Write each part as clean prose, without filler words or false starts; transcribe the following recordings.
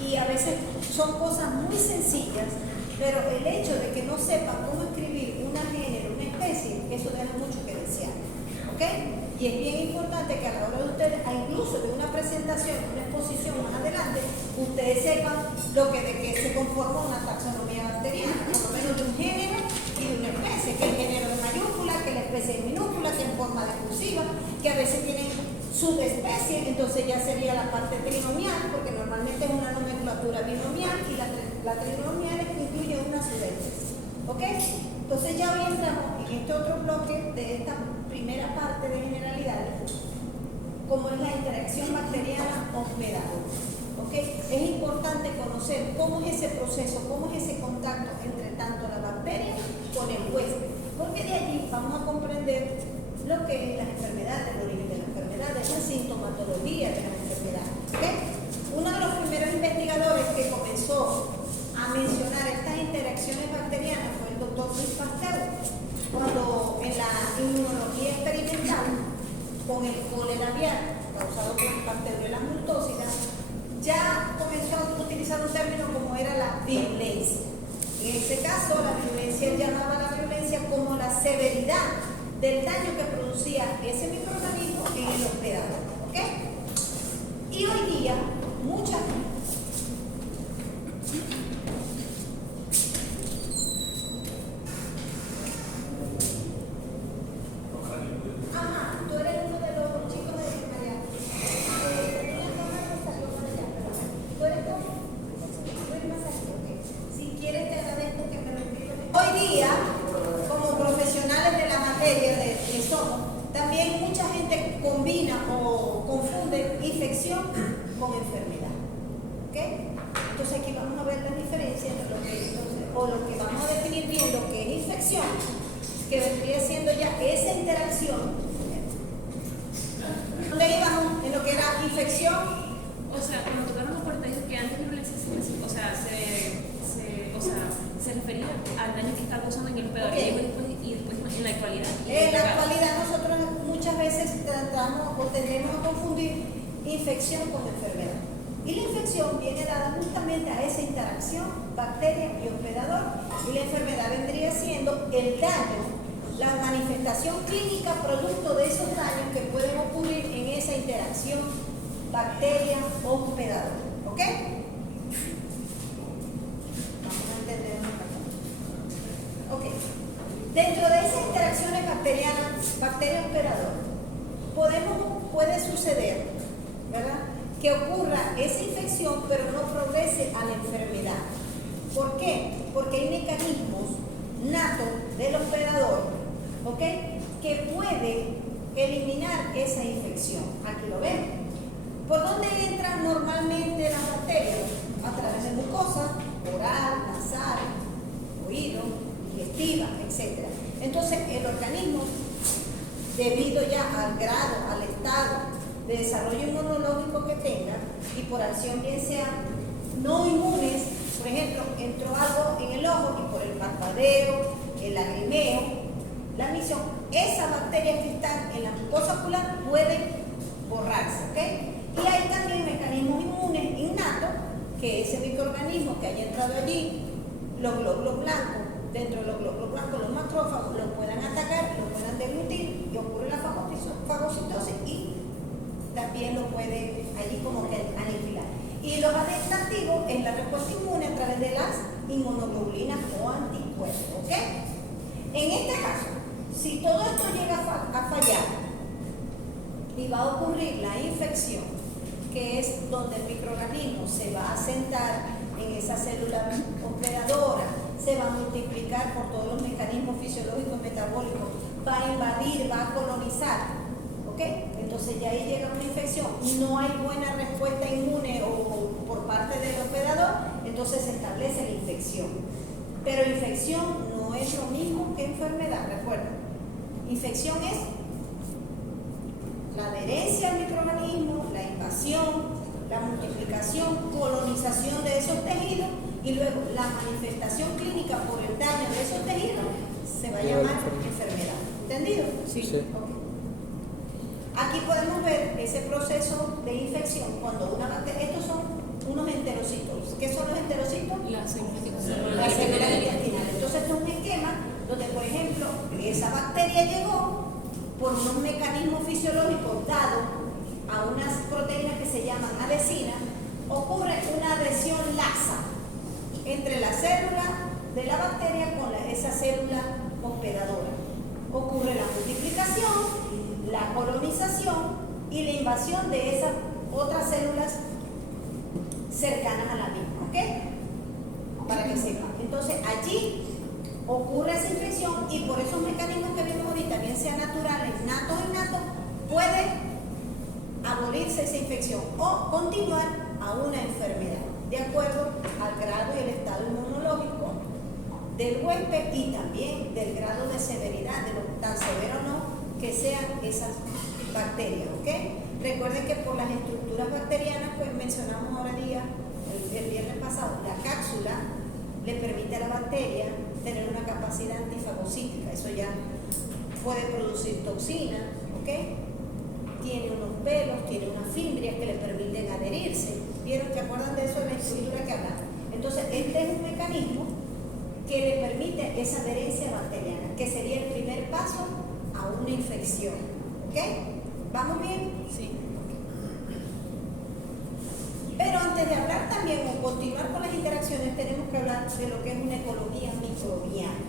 Y a veces son cosas muy sencillas, pero el hecho de que no sepan cómo escribir un género, una especie, eso deja mucho que desear. ¿Ok? Y es bien importante que a la hora de ustedes, incluso de una presentación, una exposición más adelante, ustedes sepan de qué se conforma una taxonomía bacteriana, por lo menos de un género y de una especie, que el género es mayúscula, que la especie es minúscula, que en forma discursiva, que a veces tienen subespecie, entonces ya sería la parte trinomial, porque normalmente es una nomenclatura binomial y la trinomial es que incluye una subespecie. ¿Ok? Entonces ya hoy entramos en este otro bloque de esta primera parte de generalidades, como es la interacción bacteriana-hospedador. ¿Ok? Es importante conocer cómo es ese proceso, cómo es ese contacto entre tanto la bacteria con el huésped, porque de allí vamos a comprender lo que es las enfermedades, el origen de las enfermedades, la sintomatología de las enfermedades. ¿Okay? Uno de los primeros investigadores que comenzó a mencionar estas interacciones bacterianas fue el doctor Louis Pasteur, cuando en la inmunología experimental con el cólera aviar causado por el Bacteria multósida, ya comenzó a utilizar un término como era la virulencia. En ese caso, la virulencia, él llamaba la virulencia como la severidad del daño que producía ese microorganismo en el hospedador. ¿Ok? Y hoy día, muchas con enfermedad. ¿Ok? Entonces aquí vamos a ver la diferencia entre lo que vamos a definir bien lo que es infección, que vendría siendo ya esa interacción. ¿Dónde íbamos en lo que era infección? O sea, cuando tocaron los puertas, dijo que antes violencia se refería al daño que está causando en el hospedador. Okay. Y después en la actualidad. En la actualidad nosotros muchas veces tratamos o tendemos a confundir infección con enfermedad. Y la infección viene dada justamente a esa interacción bacteria y hospedador, y la enfermedad vendría siendo el daño, la manifestación clínica producto de esos daños que pueden ocurrir en esa interacción bacteria-hospedador. ¿Ok? Vamos a entender un poco. Ok. Dentro de esas interacciones bacterianas, bacteria-hospedador, puede suceder, ¿verdad?, que ocurra esa infección pero no progrese a la enfermedad. ¿Por qué? Porque hay mecanismos natos del hospedador, ¿ok?, que puede eliminar esa infección. Aquí lo ven. ¿Por dónde entran normalmente las bacterias? A través de mucosa, oral, nasal, oído, digestiva, etc. Entonces el organismo, debido ya al grado, al estado de desarrollo inmunológico que tenga, y por acción bien sea no inmunes, por ejemplo, entró algo en el ojo y por el parpadeo, el lagrimeo, la misión, esas bacterias que están en la mucosa ocular pueden borrarse, ¿ok? Y hay también mecanismos inmunes innatos, que ese microorganismo que haya entrado allí, los glóbulos blancos, dentro de los glóbulos blancos, los macrófagos, lo puedan atacar, lo puedan deglutir, y ocurre la fagocitosis y también lo puede allí como que aniquilar. Y los agentes activos es la respuesta inmune a través de las inmunoglobulinas o anticuerpos, ¿ok? En este caso, si todo esto llega a fallar y va a ocurrir la infección, que es donde el microorganismo se va a sentar en esa célula hospedadora, se va a multiplicar por todos los mecanismos fisiológicos metabólicos, va a invadir, va a colonizar, ¿ok? Entonces ya ahí llega una infección, no hay buena respuesta inmune o por parte del hospedador, entonces se establece la infección. Pero infección no es lo mismo que enfermedad, recuerden. Infección es la adherencia al microorganismo, la invasión, la multiplicación, colonización de esos tejidos, y luego la manifestación clínica por el daño de esos tejidos se va a llamar enfermedad. ¿Entendido? Sí. Okay. Aquí podemos ver ese proceso de infección cuando una bacteria, estos son unos enterocitos, ¿Qué son los enterocitos? Las células que Las células intestinales. Entonces, esto es un esquema donde, por ejemplo, esa bacteria llegó por unos mecanismos fisiológicos dados a unas proteínas que se llaman adhesinas, ocurre una adhesión laxa entre la célula de la bacteria con esa célula hospedadora. Ocurre la multiplicación, la colonización y la invasión de esas otras células cercanas a la misma, ¿ok? Para que sepan. Entonces, allí ocurre esa infección y por esos mecanismos que vimos ahorita, bien sean naturales, natos o innatos, puede abolirse esa infección o continuar a una enfermedad, de acuerdo al grado y el estado inmunológico del huésped y también del grado de severidad, de lo tan severo o no que sean esas bacterias, ¿ok? Recuerden que por las estructuras bacterianas, pues mencionamos ahora día, el viernes pasado, la cápsula le permite a la bacteria tener una capacidad antifagocítica, eso ya puede producir toxinas, ¿ok? Tiene unos pelos, tiene unas fimbrias que le permiten adherirse. ¿Vieron? ¿Se acuerdan de eso en la estructura que hablamos? Entonces, este es un mecanismo que le permite esa adherencia bacteriana, que sería el primer paso a una infección, ¿ok? ¿Vamos bien? Sí. Pero antes de hablar también o continuar con las interacciones, tenemos que hablar de lo que es una ecología microbiana.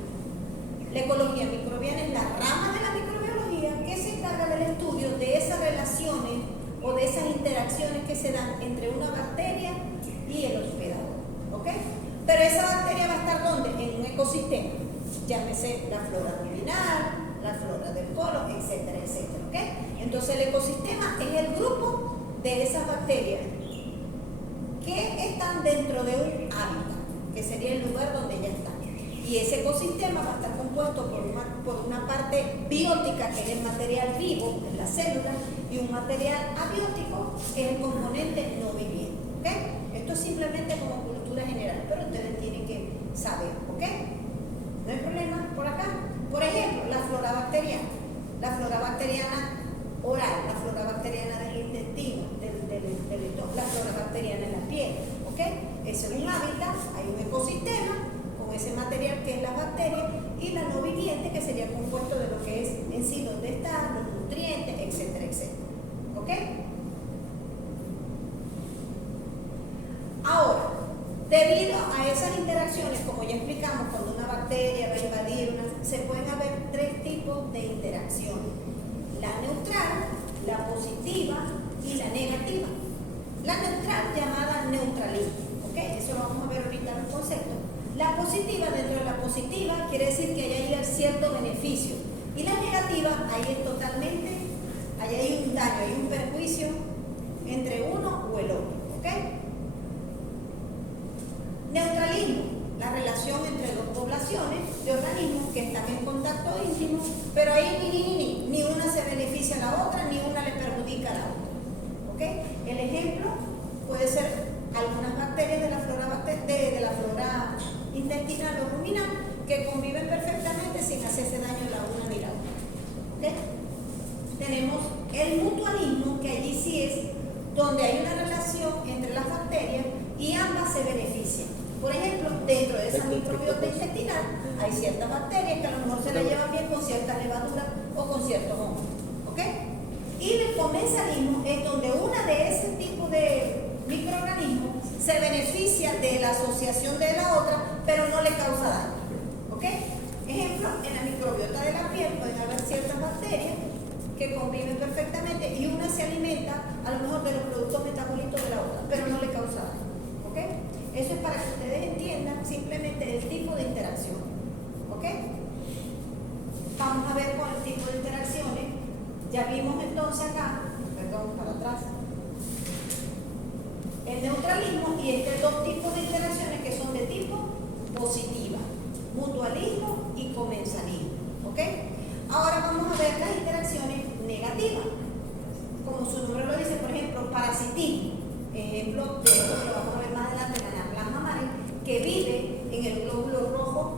La ecología microbiana es la rama de la microbiología que se encarga del estudio de esas relaciones o de esas interacciones que se dan entre una bacteria y el hospedador, ¿ok? Pero esa bacteria va a estar ¿dónde? En un ecosistema, llámese la flora luminal, la flora del colon, etcétera, etcétera, ¿ok? Entonces el ecosistema es el grupo de esas bacterias que están dentro de un hábitat, que sería el lugar donde ellas están. Y ese ecosistema va a estar compuesto por una parte biótica, que es el material vivo, en la célula, y un material abiótico, que es el componente no viviente, ¿ok? Esto es simplemente como cultura general, pero ustedes tienen que saber, ¿ok? No hay problema por acá. Por ejemplo, la flora bacteriana oral, la flora bacteriana del intestino, la flora bacteriana en la piel, ¿ok? Ese es un hábitat, hay un ecosistema con ese material que es la bacteria, y la no viviente, que sería compuesto de lo que es en sí donde están, los nutrientes, etcétera, etcétera, ¿ok? Ahora, debido a esas interacciones, como ya explicamos, cuando una bacteria va a invadir se pueden haber tres tipos de interacciones: la neutral, la positiva y la negativa. La neutral, llamada neutralismo, ¿ok? Eso lo vamos a ver ahorita en el concepto. La positiva, dentro de la positiva, quiere decir que ahí hay cierto beneficio, y la negativa, ahí es totalmente, ahí hay un daño, hay un perjuicio entre uno o el otro, ¿ok? Neutralismo, la relación entre dos poblaciones de organismos que están en contacto íntimo, pero ahí ni una se beneficia a la otra, ni una le perjudica a la otra, ¿ok? El ejemplo puede ser algunas bacterias de la flora intestinal o ruminal que conviven perfectamente sin hacerse daño la una ni la otra, ¿ok? Tenemos el mutualismo, que allí sí es donde hay una relación entre las bacterias y ambas se benefician. Por ejemplo, dentro de esa microbiota intestinal hay ciertas bacterias que a lo mejor se la llevan bien con cierta levadura o con ciertos hongos, ¿ok? Y el comensalismo es donde una de ese tipo de microorganismos se beneficia de la asociación de la otra, pero no le causa daño, ¿ok? Ejemplo, en la microbiota de la piel pueden haber ciertas bacterias que conviven perfectamente y una se alimenta a lo mejor de los productos metabolitos de la otra, pero no le causa daño, ¿ok? Eso es para que ustedes entiendan simplemente el tipo de interacción, ¿ok? Vamos a ver con el tipo de interacciones. Ya vimos entonces acá, perdón, para atrás, el neutralismo y dos tipos de interacciones que son de tipo positiva: mutualismo y comensalismo, ¿ok? Ahora vamos a ver las interacciones negativas. Como su nombre lo dice, por ejemplo, parasitismo. Ejemplo de esto que lo vamos a ver más adelante, la anaplasma mare, que vive en el glóbulo rojo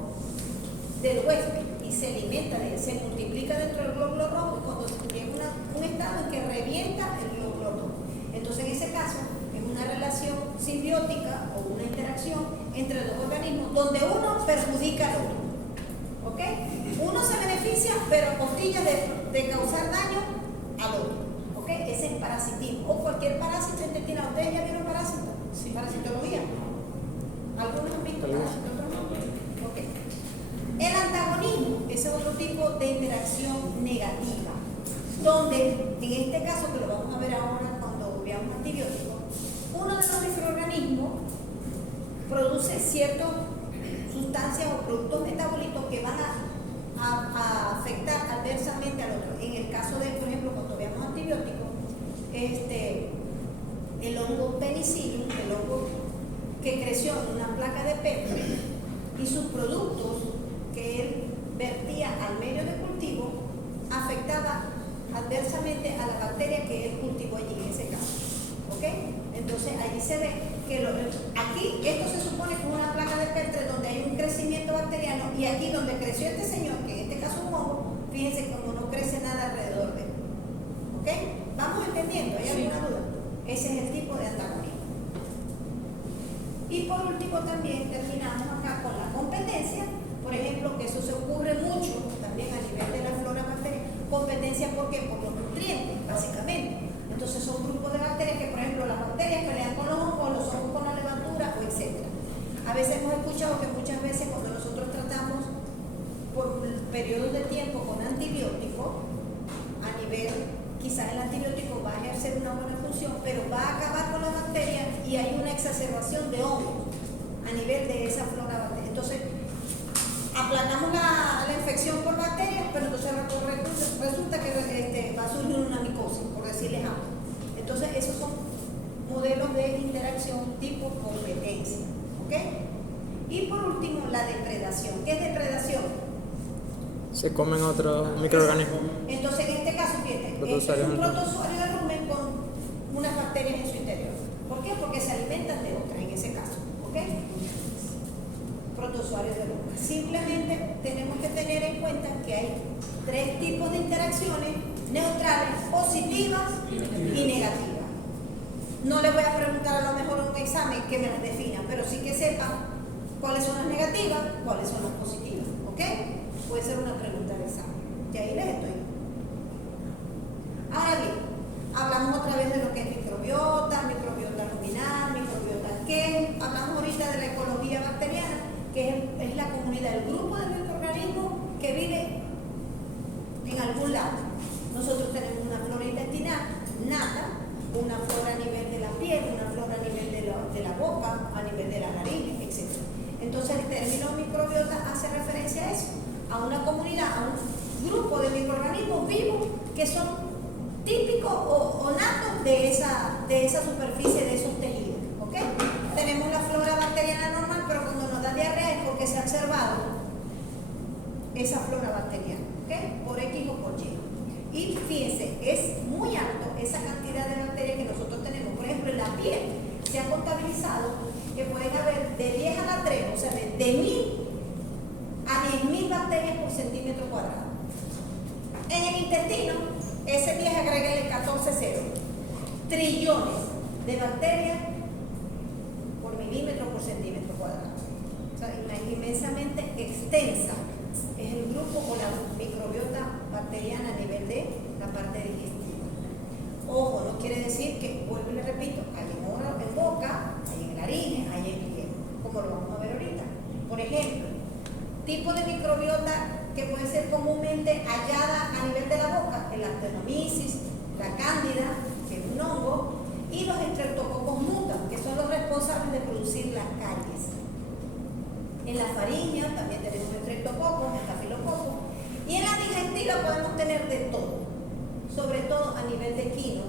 del huésped y se alimenta, se multiplica dentro del glóbulo rojo, y cuando llega un estado en que revienta el glóbulo rojo. Entonces, en ese caso, es una relación simbiótica o una interacción interacción entre los organismos donde uno perjudica al otro. ¿Ok? Uno se beneficia, pero a costillas de causar daño al otro. ¿Ok? Ese es parasitismo. O cualquier parásito intestinal. ¿Ustedes ya vieron parásitos? Sí. Parasitología. ¿Algunos han visto parásitos? Ok. El antagonismo, ese es otro tipo de interacción negativa, donde en este caso, que lo vamos a ver ahora cuando veamos antibióticos, uno de los microorganismos produce ciertas sustancias o productos metabólicos que van a afectar adversamente al otro. En el caso de, por ejemplo, cuando veamos antibióticos, el hongo penicillium, el hongo que creció en una placa de Petri, y sus productos que él vertía al medio de cultivo afectaba adversamente a la bacteria que él cultivó allí en ese caso. ¿Ok? Entonces allí se ve que aquí esto se supone que es una placa de Petri donde hay un crecimiento bacteriano, y aquí donde creció este señor, que en este caso es un hongo, fíjense como no crece nada alrededor de él. ¿Ok? ¿Vamos entendiendo? ¿Hay alguna duda? Ese es el tipo de antagonismo. Y por último también terminamos acá con la competencia. Por ejemplo, que eso se ocurre mucho también a nivel de la flora bacteriana. Competencia, ¿por qué? Por los nutrientes, básicamente. Entonces son grupos de bacterias que, por ejemplo, las bacterias pelean con los hongos con la levadura, o etc. A veces hemos escuchado que muchas veces cuando nosotros tratamos por periodos de tiempo con antibióticos, a nivel, quizás el antibiótico va a ejercer una buena función, pero va a acabar con las bacterias y hay una exacerbación de hongos a nivel de esa flora bacteriana. Entonces, aplacamos la infección por bacterias, pero entonces resulta que va a surgir una micosis, por decirles algo. Entonces, esos son modelos de interacción tipo competencia. ¿Ok? Y por último, la depredación. ¿Qué es depredación? Se comen otros microorganismos. Entonces, en este caso, fíjate, es un protozoario de rumen con unas bacterias en su interior. ¿Por qué? Porque se alimentan de otras en ese caso. ¿Ok? Protozoarios de rumen. Simplemente tenemos que tener en cuenta que hay tres tipos de interacciones: neutrales, positivas y negativas. No les voy a preguntar a lo mejor en un examen que me las defina, pero sí que sepan cuáles son las negativas, cuáles son las positivas. ¿Ok? Puede ser una pregunta de examen. Y ahí les estoy. Ahora bien, hablamos otra vez de lo que es microbiota luminar, microbiota ¿qué? Hablamos ahorita de la ecología bacteriana, que es la comunidad, el grupo de microorganismos que vive en algún lado. Nosotros tenemos una flora intestinal nata, una flora a nivel de la piel, una flora a nivel de la boca, a nivel de la nariz, etc. Entonces el término microbiota hace referencia a eso, a una comunidad, a un grupo de microorganismos vivos que son típicos o natos de esa superficie, de esos tejidos. ¿Ok? Tenemos la flora bacteriana normal, pero cuando nos da diarrea es porque se ha observado esa flora bacteriana. ¿Ok? Por X o por Y. Y fíjense, es muy alto esa cantidad de bacterias que nosotros tenemos. Por ejemplo, en la piel se ha contabilizado que pueden haber de 10 a la 3, o sea, de 1000 a 10.000 bacterias por centímetro cuadrado. En el intestino, ese 10 agréguenle 14 ceros. Trillones de bacterias por milímetro por centímetro cuadrado. O sea, inmensamente extensa es el grupo o la microbiota bacteriana a nivel de la parte digestiva. Ojo, no quiere decir que, vuelvo y le repito, hay en boca, hay en laringe, hay en piel, como lo vamos a ver ahorita. Por ejemplo, tipo de microbiota que puede ser comúnmente hallada a nivel de la boca: el Actinomyces, la cándida, que es un hongo, y los Streptococcus mutans, que son los responsables de producir las caries. En la faringe también tenemos Streptococcus, Estafilococcus, y en la digestiva podemos tener de todo, sobre todo a nivel de equino,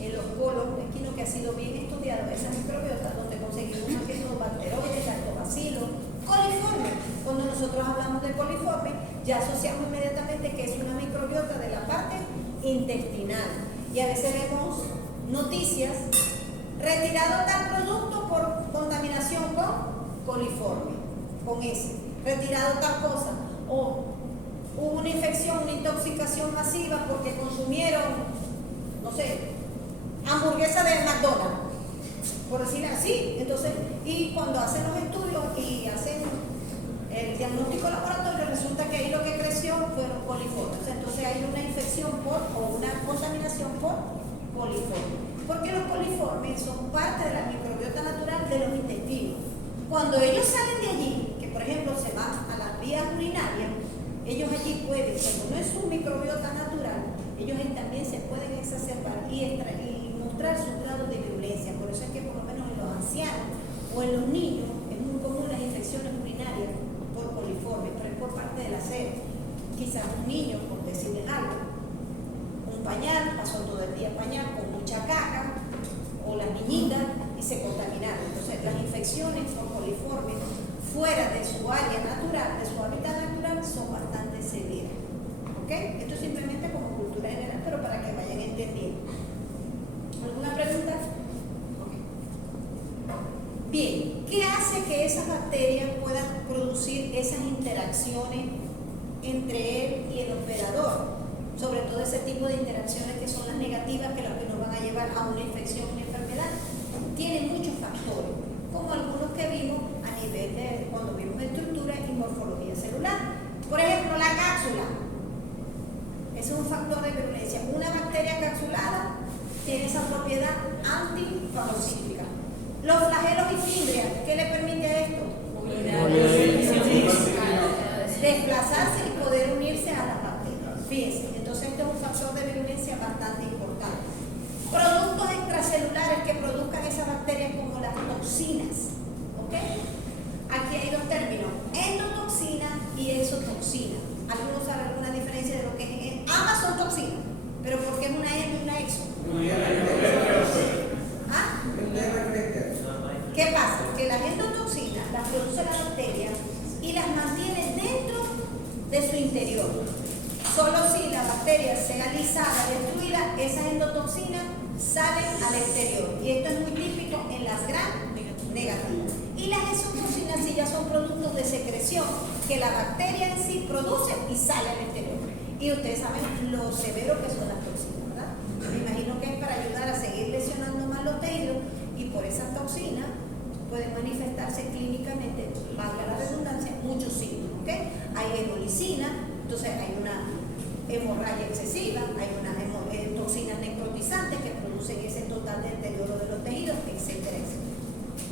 en los colos, equino que ha sido bien estudiado, esas microbiotas donde conseguimos más que todo bacteroides, lactobacilos, coliformes. Cuando nosotros hablamos de coliforme, ya asociamos inmediatamente que es una microbiota de la parte intestinal. Y a veces vemos noticias: retirado tal producto por contaminación con coliforme, con ese, retirado tal cosa, o hubo una infección, una intoxicación masiva porque consumieron, no sé, hamburguesa de McDonald's. por decirlo así. Entonces, y cuando hacen los estudios y hacen el diagnóstico laboratorio, resulta que ahí lo que creció fueron coliformes. Entonces hay una infección o una contaminación por coliformes. Porque los coliformes son parte de la microbiota natural de los intestinos. Cuando ellos salen de allí, que por ejemplo se van a las vías urinarias, ellos allí pueden, como no es su microbiota natural, ellos ahí también se pueden exacerbar y mostrar su grado de virulencia. Por eso es que por lo menos en los ancianos o en los niños es muy común las infecciones urinarias por coliformes, pero es por parte de la sed. Quizás un niño, por decirles algo, un pañal, pasó todo el día pañal con mucha caca, o las niñitas, y se contaminaron. Entonces las infecciones por coliformes fuera de su área natural, de su hábitat natural, son bastante severas. ¿Ok? Esto es simplemente como cultura general, pero para que vayan entendiendo. ¿Alguna pregunta? Okay. Bien, ¿qué hace que esas bacterias puedan producir esas interacciones entre él y el hospedador? Sobre todo ese tipo de interacciones que son las negativas, que las que nos van a llevar a una infección, una enfermedad. Tiene muchos factores, como algunos que vimos a nivel de cuando vimos estructura y morfología celular. Por ejemplo, la cápsula. Ese es un factor de virulencia. Una bacteria capsulada tiene esa propiedad antifagocítica. Los flagelos y fimbrias, ¿qué le permite a esto? Desplazarse y poder unirse a las bacterias. Fíjense, entonces este es un factor de virulencia bastante importante. Productos extracelulares que produzcan esas bacterias como las toxinas. ¿Ok? Aquí hay dos términos, endotoxina y exotoxina. ¿Algunos saben alguna diferencia de lo que es? Ambas son toxinas, pero ¿por qué es una endo y una exo? ¿Ah? ¿Qué pasa? Que las endotoxinas las produce la bacteria y las mantiene dentro de su interior. Solo si la bacteria sea lisada, destruida, esas endotoxinas salen al exterior. Y esto es muy típico en las gram negativas. Y las exotoxinas sí ya son productos de secreción que la bacteria en sí produce y sale al exterior. Y ustedes saben lo severo que son las toxinas, ¿verdad? Me imagino que es para ayudar a seguir lesionando más los tejidos, y por esas toxinas pueden manifestarse clínicamente, valga la redundancia, muchos signos. ¿Ok? Hay hemolicina, entonces hay una hemorragia excesiva, hay unas toxinas necrotizantes que producen ese total de deterioro de los tejidos, etcétera, etcétera.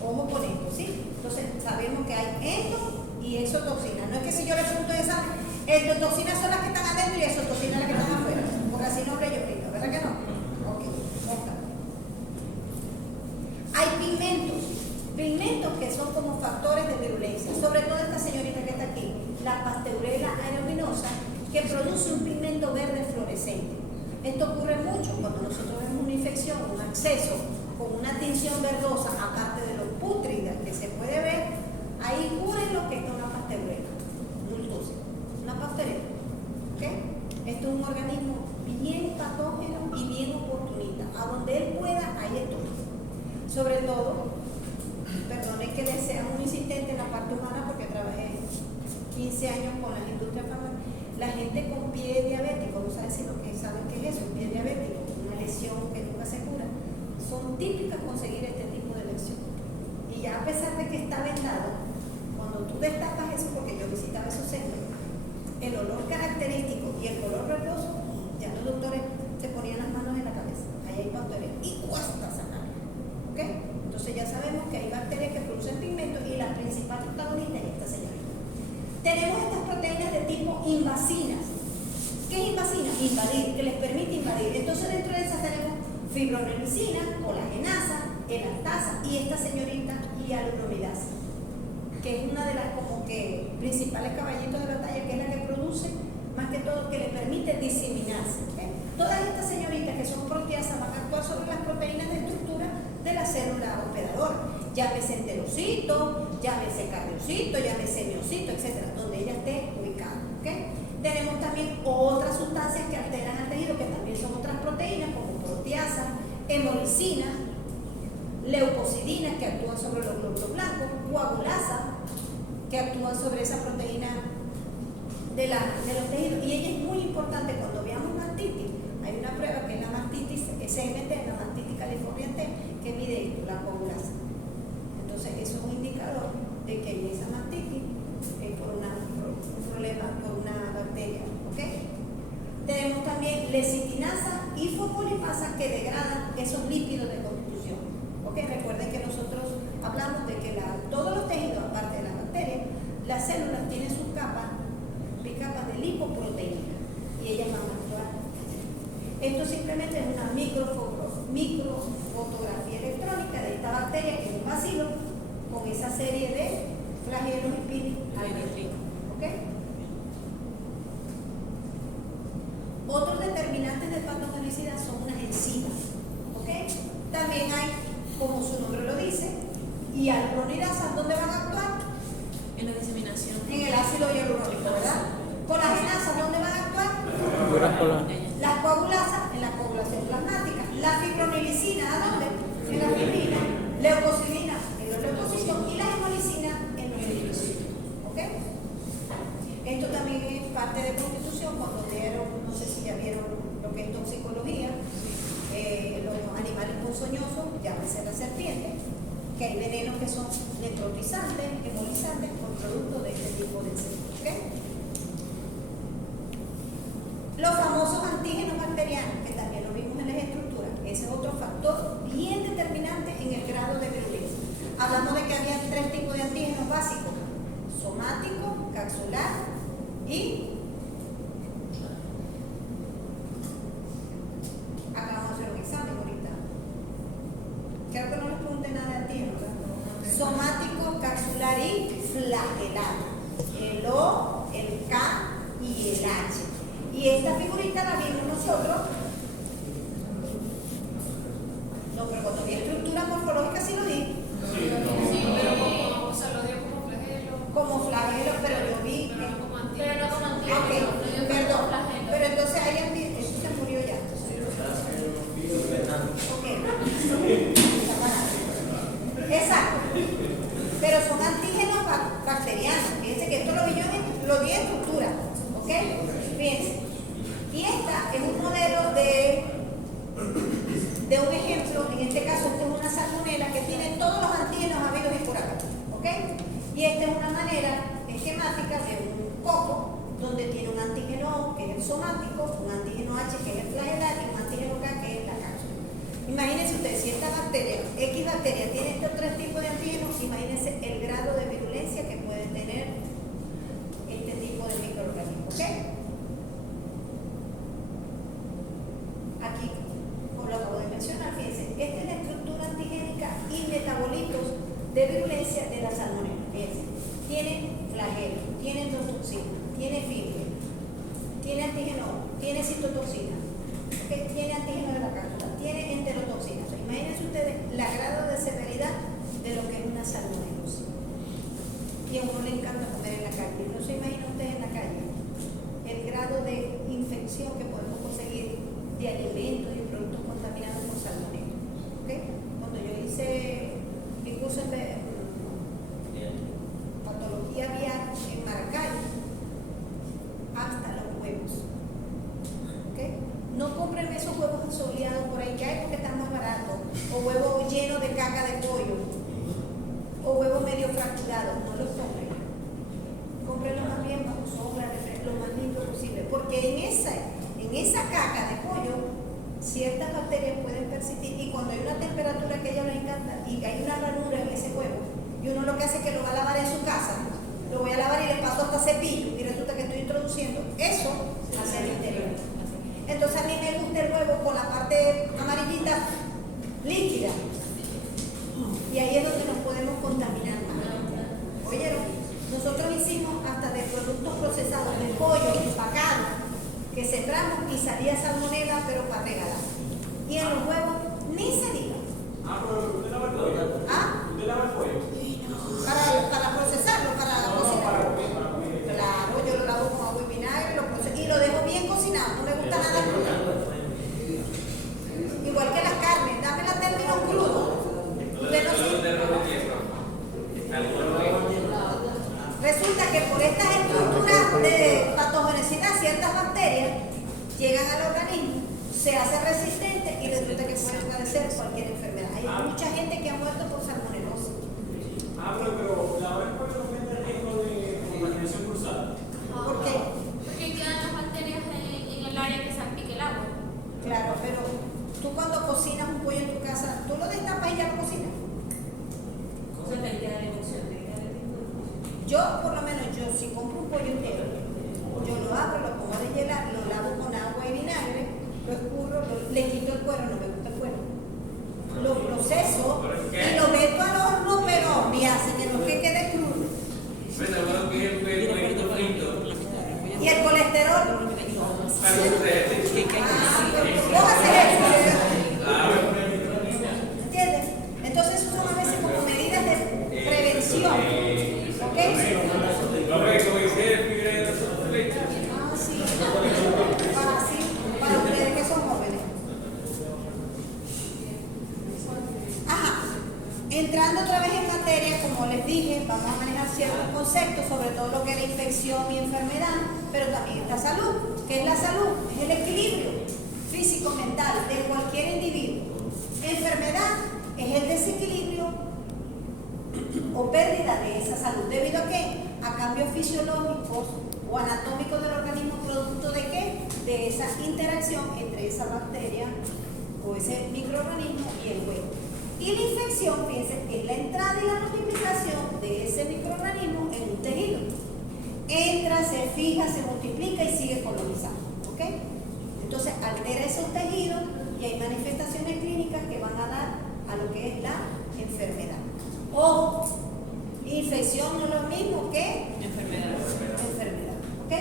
Ojo con esto, ¿sí? Entonces sabemos que hay endo y exotoxinas. No es que si yo le pregunto en examen, endotoxinas son las que están adentro y exotoxinas las que están afuera, porque así no hablé yo primero, ¿verdad que no? Ok, hay pigmentos que son como factores de virulencia, sobre todo esta señorita que está aquí, la Pasteurella aeruginosa, que produce un pigmento verde fluorescente. Esto ocurre mucho cuando nosotros vemos una infección, un acceso con una tinción verdosa, aparte de lo pútrida que se puede ver, ahí cubre lo que es una pasteurella, una pasteurella. ¿Okay? Esto es un organismo bien patógeno y bien oportunista. A donde él pueda, ahí estoy. Sobre todo, perdonen que les sea muy insistente en la parte humana, porque trabajé 15 años con las industrias farmacéuticas. La gente con pie diabético, no saben qué es eso, un pie diabético, una lesión que nunca se cura, son típicas conseguir este tipo de lesión. Y ya a pesar de que está vendado, cuando tú destapas eso, porque yo visitaba esos centros, el olor característico y el color verdoso, ya los doctores se ponían las manos en la cabeza, ahí hay bacterias y cuesta sacarlo. ¿Ok? Entonces ya sabemos que hay bacterias que producen pigmentos y la principal protagonista es esta señorita. Tenemos estas proteínas de tipo invasinas. ¿Qué es invasina? Invadir, que les permite invadir. Entonces dentro de esas tenemos fibronectina, colagenasa, elastasa y esta señorita hialuronidasa, que es una de las como que principales caballitos de batalla, que es la que produce más que todo, que le permite diseminarse. ¿Okay? Todas estas señoritas que son proteasas van a actuar sobre las proteínas de estructura de la célula hospedadora, llámese enterocito, llámese cardiocito, llámese miocito, etcétera, donde ella esté ubicada. ¿Okay? Tenemos también otras sustancias que alteran al tejido, que también son otras proteínas, como proteasa, hemolicina, leucocidina, que actúan sobre los glóbulos blancos, coagulasa, que actúan sobre esa proteína de los tejidos. Y ella es muy importante cuando veamos mastitis. Hay una prueba que es la mastitis SMT, la mastitis californiana, que mide la coagulasa. lecitinasa y fosfolipasa que degradan esos lípidos de constitución. ¿Ok? Recuerden que nosotros hablamos de que todos los tejidos, aparte de las bacterias, las células tienen sus capas, bicapas de lipoproteína, y ellas van a actuar. Esto simplemente es una microfotografía electrónica de esta bacteria, que es un bacilo, con esa serie de flagelos y pili. ¿Ok? Otros determinantes de patogenicidad son unas enzimas. ¿Ok? También hay, como su nombre lo dice, hialuronidasas. ¿Dónde van a actuar? En la diseminación. En el ácido hialurónico, ¿verdad? Colagenasas, ¿dónde van a actuar? Las coagulasas, en la coagulación plasmática. La fibronilicina, ¿a dónde? En la fibrina. Leucocidina, en los leucocitos. Y la hemolicina, en los eritrocitos. ¿Ok? Esto también es parte de constitución. Cuando vieron, no sé si ya vieron lo que es toxicología, los animales ponzoñosos, llámese la serpiente, que hay venenos que son necrotizantes, embolizantes, por producto de este tipo de enzimas. ¿Okay? Los famosos antígenos bacterianos, que también lo vimos en las estructuras, ese es otro factor bien determinante en el grado de virulencia. Hablamos de que había 3 tipos de antígenos básicos: somático, capsular y acabamos de hacer un examen ahorita. Creo que no les pregunté nada de antígenos, ¿verdad? Somático, capsular y flagelar. El O, el K y el H. Y esta figurita la vimos nosotros. No, pero cuando vi estructura morfológica sí lo di. Pero como se lo dio como flagelo. Como flagelo, pero yo vi. Pero no como antígeno. Ok, perdón. Pero entonces ahí esto se murió ya. Ok. Exacto. Pero son antígenos bacterianos. Fíjense que esto lo di en estructura. ¿Ok? Fíjense. Y esta es un modelo de un ejemplo. En este caso, esta es una salmonela que tiene todos los antígenos habidos y por acá. ¿Ok? Y esta es una manera esquemática de un coco, donde tiene un antígeno O, que es el somático, un antígeno H, que es el flagelar, y un antígeno K, que es la cápsula. Imagínense ustedes, si esta bacteria, X bacteria, tiene estos 3 tipos de antígenos, imagínense el grado de virulencia que puede tener este tipo de microorganismo. ¿Ok? Aquí, como lo acabo de mencionar, fíjense, esta es la estructura antigénica y metabolitos de virulencia de la salmonela. Fíjense, tiene flagelo, tiene endotoxina, tiene fibra, tiene antígeno, tiene citotoxina, ¿okay? Tiene antígeno de la cápsula, tiene enterotoxina. O sea, imagínense ustedes la grado de severidad de lo que es una salmonelosis. Y a uno le encanta comer en la calle. No se imagina ustedes en la calle el grado de infección que podemos conseguir de alimentos y productos contaminados por salmonela. ¿Okay? Cuando yo hice mi curso de patología vial en Maracay, hasta los huevos. ¿Okay? No compren esos huevos asoleados por ahí que hay porque están más baratos, o huevos llenos de caca de pollo, o huevos medio fracturados. No los compren. Cómprenlos más bien bajo sombra, lo más limpio posible, porque en esa caca de pollo ciertas bacterias pueden persistir, y cuando hay una temperatura que a ellos les encanta y hay una ranura en ese huevo, y uno lo que hace es que lo va a lavar en su casa, lo voy a lavar y le paso hasta cepillo, y resulta que estoy introduciendo eso hacia el interior. Entonces a mí me gusta el huevo con la parte amarillita líquida, y ahí es donde nos podemos contaminar más. ¿Oyeron? Nosotros hicimos hasta de productos procesados de pollo empacado que sembramos y salía salmonela, pero para regalar. Y en los huevos ni se diga. Pero usted lava el pollo. ¿Usted lava el pollo? Para procesarlo, para cocinar. Claro, yo lo lavo con agua y vinagre, lo proceso y lo dejo bien cocinado. No me gusta nada crudo. Igual que las carnes, dame la término crudo. Usted no Resulta que por estas estructuras de patogenicidad, ciertas bacterias llegan al organismo, se hace resistente y resulta que pueden padecer cualquier enfermedad. Hay mucha gente que ha muerto por salmonelosis. Pero la vez por lo menos el riesgo de contaminación cruzada. ¿Por qué? Porque quedan las bacterias en el área que salpique el agua. yo por lo menos, yo si compro un pollo entero, yo lo abro, lo pongo a deshielar, lo lavo con agua y vinagre, lo escurro, le quito el cuero, no me gusta el cuero. Lo proceso y lo meto al horno, pero me hace que no que quede crudo. Y el colesterol. Póngase eso. ¿Entiendes? Entonces eso son a veces como medidas de prevención. ¿Ok? Ah, sí. Para ustedes que son jóvenes. Ajá. Entrando otra vez en materia, como les dije, vamos a manejar ciertos conceptos, sobre todo lo que es la infección y enfermedad, pero también está salud. ¿Qué es la salud? Es el equilibrio físico-mental de cualquier individuo. Enfermedad es el desequilibrio o pérdida de esa salud. ¿Debido a qué? A cambios fisiológicos o anatómicos del organismo, producto de qué? De esa interacción entre esa bacteria o ese microorganismo y el huevo. Y la infección, fíjense, es la entrada y la multiplicación de ese microorganismo en un tejido. Entra, se fija, se multiplica y sigue colonizando. ¿Ok? Entonces altera esos tejidos y hay manifestaciones clínicas que van a dar a lo que es la enfermedad. Ojo, infección no es lo mismo que enfermedad. ¿Ok?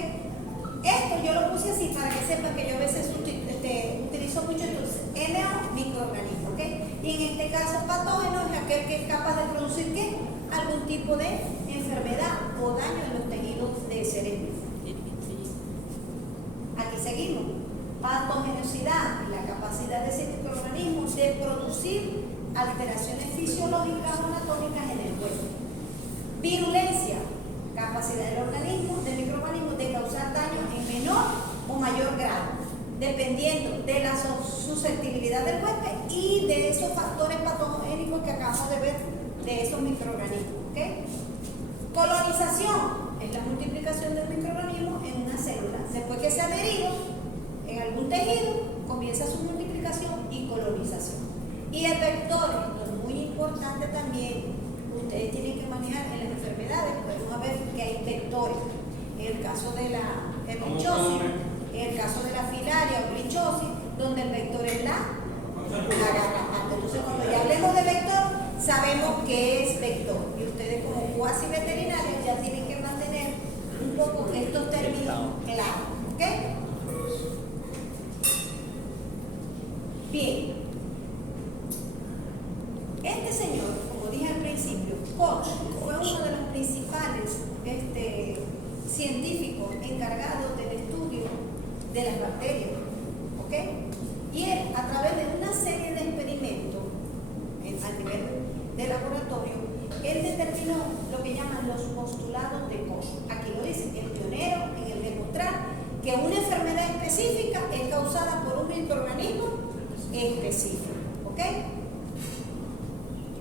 Esto yo lo puse así para que sepan que yo a veces utilizo mucho entonces NO, microorganismo. ¿Ok? Y en este caso patógeno es aquel que es capaz de producir ¿qué? Algún tipo de enfermedad o daño en los tejidos de cerebro. Aquí seguimos. Patogenosidad, la capacidad de ese microorganismo de producir alteraciones fisiológicas o anatómicas en el cuerpo. Virulencia, capacidad del microorganismo de causar daño en menor o mayor grado, dependiendo de la susceptibilidad del huésped y de esos factores patogénicos que acabamos de ver de esos microorganismos. ¿Okay? Colonización es la multiplicación del microorganismo en una célula. Después que se ha adherido en algún tejido, comienza su multiplicación y colonización. Y el vector, esto es muy importante también, ustedes tienen que manejar en las enfermedades, podemos ver que hay vectores. En el caso de la hernichosis, en el caso de la filaria o glitchosis, donde el vector es la garrapata. Entonces, cuando ya hablemos de vector, sabemos qué es vector. Y ustedes como cuasi veterinarios ya tienen que mantener un poco estos términos claros. ¿Ok? Bien. Este señor, como dije al principio, Koch, fue uno de los principales científicos encargados del estudio de las bacterias. ¿Ok? Y él, a través de una serie de experimentos a nivel de laboratorio, él determinó lo que llaman los postulados de Koch. Aquí lo dice, el pionero en el demostrar que una enfermedad específica es causada por un microorganismo específico. ¿Ok?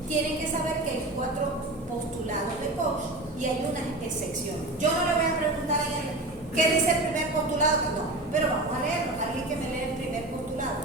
Tienen que saber que hay 4 postulados de Koch y hay unas excepciones. Yo no le voy a preguntar a él qué dice el primer postulado, no, pero vamos a leerlo. Alguien que me lea el primer postulado.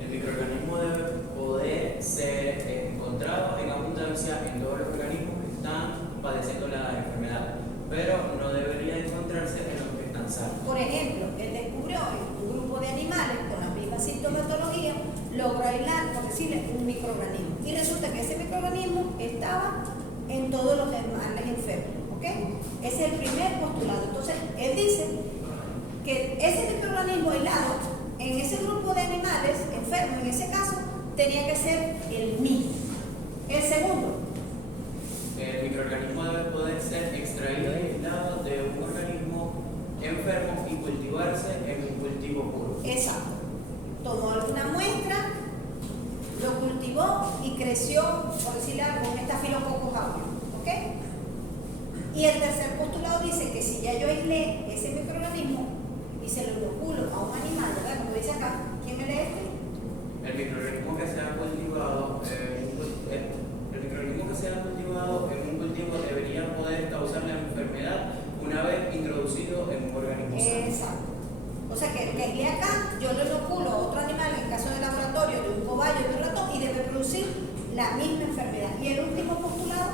El microorganismo debe poder ser encontrado en abundancia en todos los organismos que están padeciendo la enfermedad, pero no debería encontrarse en los que están sanos. Por ejemplo, él descubrió en un grupo de animales con la misma sintomatología, logró aislar, por decirle, un microorganismo. Y resulta que ese microorganismo estaba en todos los animales enfermos. ¿Ok? Ese es el primer postulado. Entonces, él dice que ese microorganismo aislado en ese grupo de animales enfermos, en ese caso, tenía que ser el mismo. El segundo. El microorganismo debe poder ser extraído y aislado de un organismo enfermo y cultivarse en un cultivo puro. Exacto. Tomó alguna muestra, lo cultivó y creció, por decirle algo, un estafilococcus aureus. ¿Ok? Y el tercer postulado dice que si ya yo aislé ese microorganismo y se lo inoculo a un animal, ¿verdad? Como dice acá, ¿quién me lee este? El microorganismo que sea cultivado, en un cultivo debería poder causar la enfermedad una vez introducido en un organismo sano. Exacto. O sea que el que aislé acá, yo lo inoculo a otro animal, en el caso del laboratorio, de un cobayo, de un ratón, y debe producir la misma enfermedad. Y el último postulado.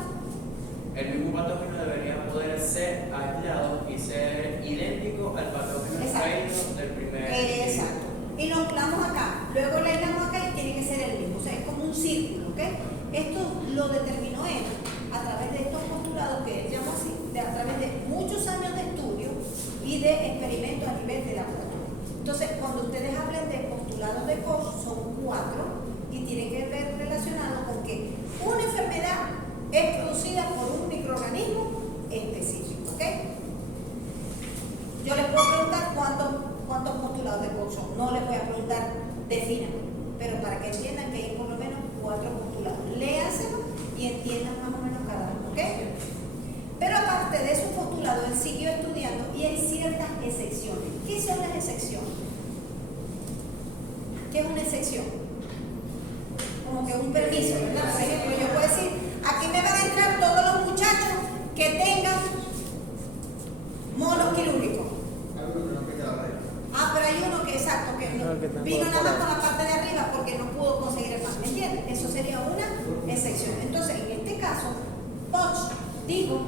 El mismo patógeno debería poder ser aislado y ser idéntico al patógeno extraído del primer. Exacto. Y lo aislamos acá, luego lo aislamos acá y tiene que ser el mismo, o sea, es como un círculo, ¿ok? Esto lo determinó él a través de estos postulados que él llama así, a través de muchos años de estudio y de experimentos a nivel de laboratorio. Entonces, cuando ustedes hablen de postulados de Koch, son 4 y tienen que ver relacionado con que una enfermedad es producida por un microorganismo específico, ¿ok? Yo les puedo preguntar cuántos postulados de Koch son, no les voy a preguntar definan, pero para que entiendan que hay por lo menos 4 postulados. Léanselo y entiendan más o menos cada uno, ¿ok? Pero aparte de esos postulados, él siguió estudiando y hay ciertas excepciones. ¿Qué son las excepciones? ¿Qué es una excepción? Como que un permiso, ¿verdad? Por ejemplo, yo puedo decir, aquí me van a entrar todos los muchachos que tengan monos quirúrgicos. Pero hay uno que exacto, que vino nada más con la parte de arriba porque no pudo conseguir el pan, ¿me entiendes? Eso sería una excepción. Entonces, en este caso, Koch dijo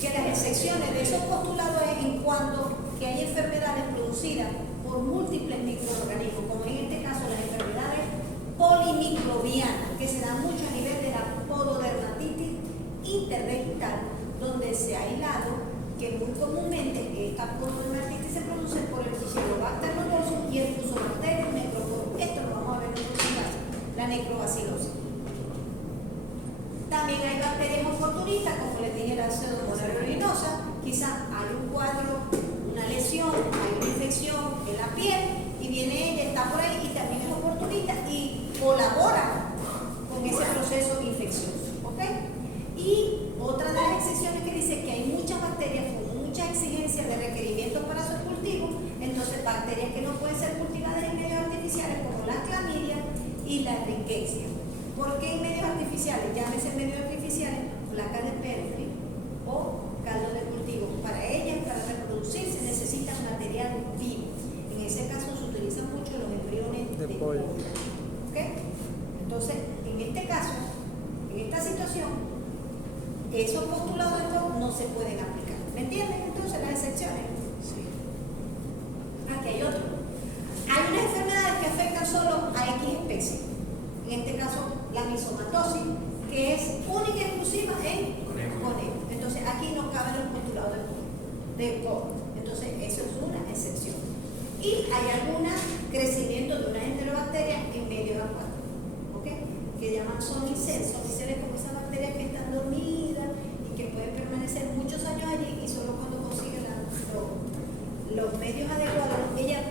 que las excepciones de esos postulados es en cuanto que hay enfermedades producidas por múltiples microorganismos, como en este caso las enfermedades polimicrobianas, que se dan mucho a nivel de la pododermatitis interdigital, donde se ha aislado que muy comúnmente esta pododermatitis se produce por el Bacillobacter nodosus y el Fusobacterium necrophorum. Esto lo vamos a ver en otro caso, la necrobacilosis. También hay bacterias oportunistas, como les dije, la Pseudomonas aeruginosa. Quizás hay un cuadro, una lesión, hay una infección en la piel y viene ella, está por ahí y también es oportunista y colabora con ese proceso infeccioso, ¿ok? Y otra de las excepciones que dice que hay muchas bacterias con muchas exigencias de requerimientos para su cultivo, entonces bacterias que no pueden ser cultivadas en medios artificiales como la clamidia y la rickettsia. ¿Por qué en medios artificiales? Llámese medios artificiales, placa de Petri o caldo de cultivo. Para ellas, para reproducirse, necesitan material vivo. En ese caso se utilizan mucho los embriones de pollo. ¿Ok? Entonces, en este caso, en esta situación, esos postulados de Koch no se pueden aplicar. ¿Me entienden? Entonces, las excepciones. Sí. Aquí hay otro. Hay unas enfermedades que afectan solo a X especies. En este caso, la misomatosis, que es única y exclusiva en conejo. Entonces, aquí no caben los postulados de Koch. Entonces, eso es una excepción. Y hay algunas crecimiento de unas enterobacterias en medios acuáticos, ¿ok? Que llaman somiceles. Somiceles como esas bacterias que están dormidas y que pueden permanecer muchos años allí y solo cuando consiguen los medios adecuados, ellas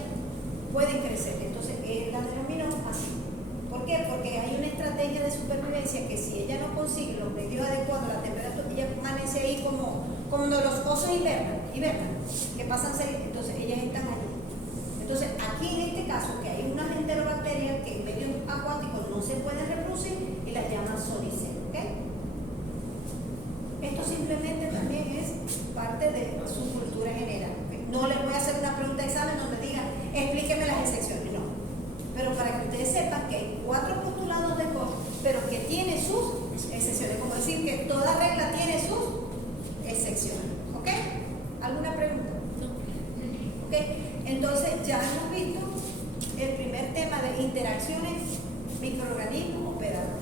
pueden crecer. Entonces, él la denominó así. ¿Por qué? Porque hay una estrategia de supervivencia que si ella no consigue los medios adecuados, la temperatura, ella permanece ahí como los osos hibernan, que pasan 6, entonces ellas están allí. Entonces, aquí en este caso, que hay unas enterobacterias que en medios acuáticos no se pueden reproducir y las llaman somiceles, ¿ok? Esto simplemente también es parte de su cultura general, ¿okay? No les voy a hacer una pregunta de examen donde digan, explíqueme las excepciones, no. Pero para que ustedes sepan que hay 4 postulados de Koch, pero que tiene sus excepciones, como decir que toda regla tiene sus excepciones, ¿ok? ¿Alguna pregunta? No. ¿Ok? Entonces ya hemos visto el primer tema de interacciones microorganismo-operador.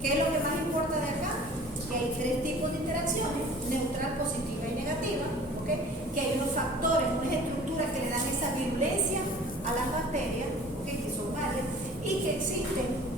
¿Qué es lo que más importa de acá? Que hay 3 tipos de interacciones, neutral, positiva y negativa, ¿ok? Que hay unos factores, unas estructuras que le dan esa virulencia a las bacterias, ¿ok? Que son varias, y que existen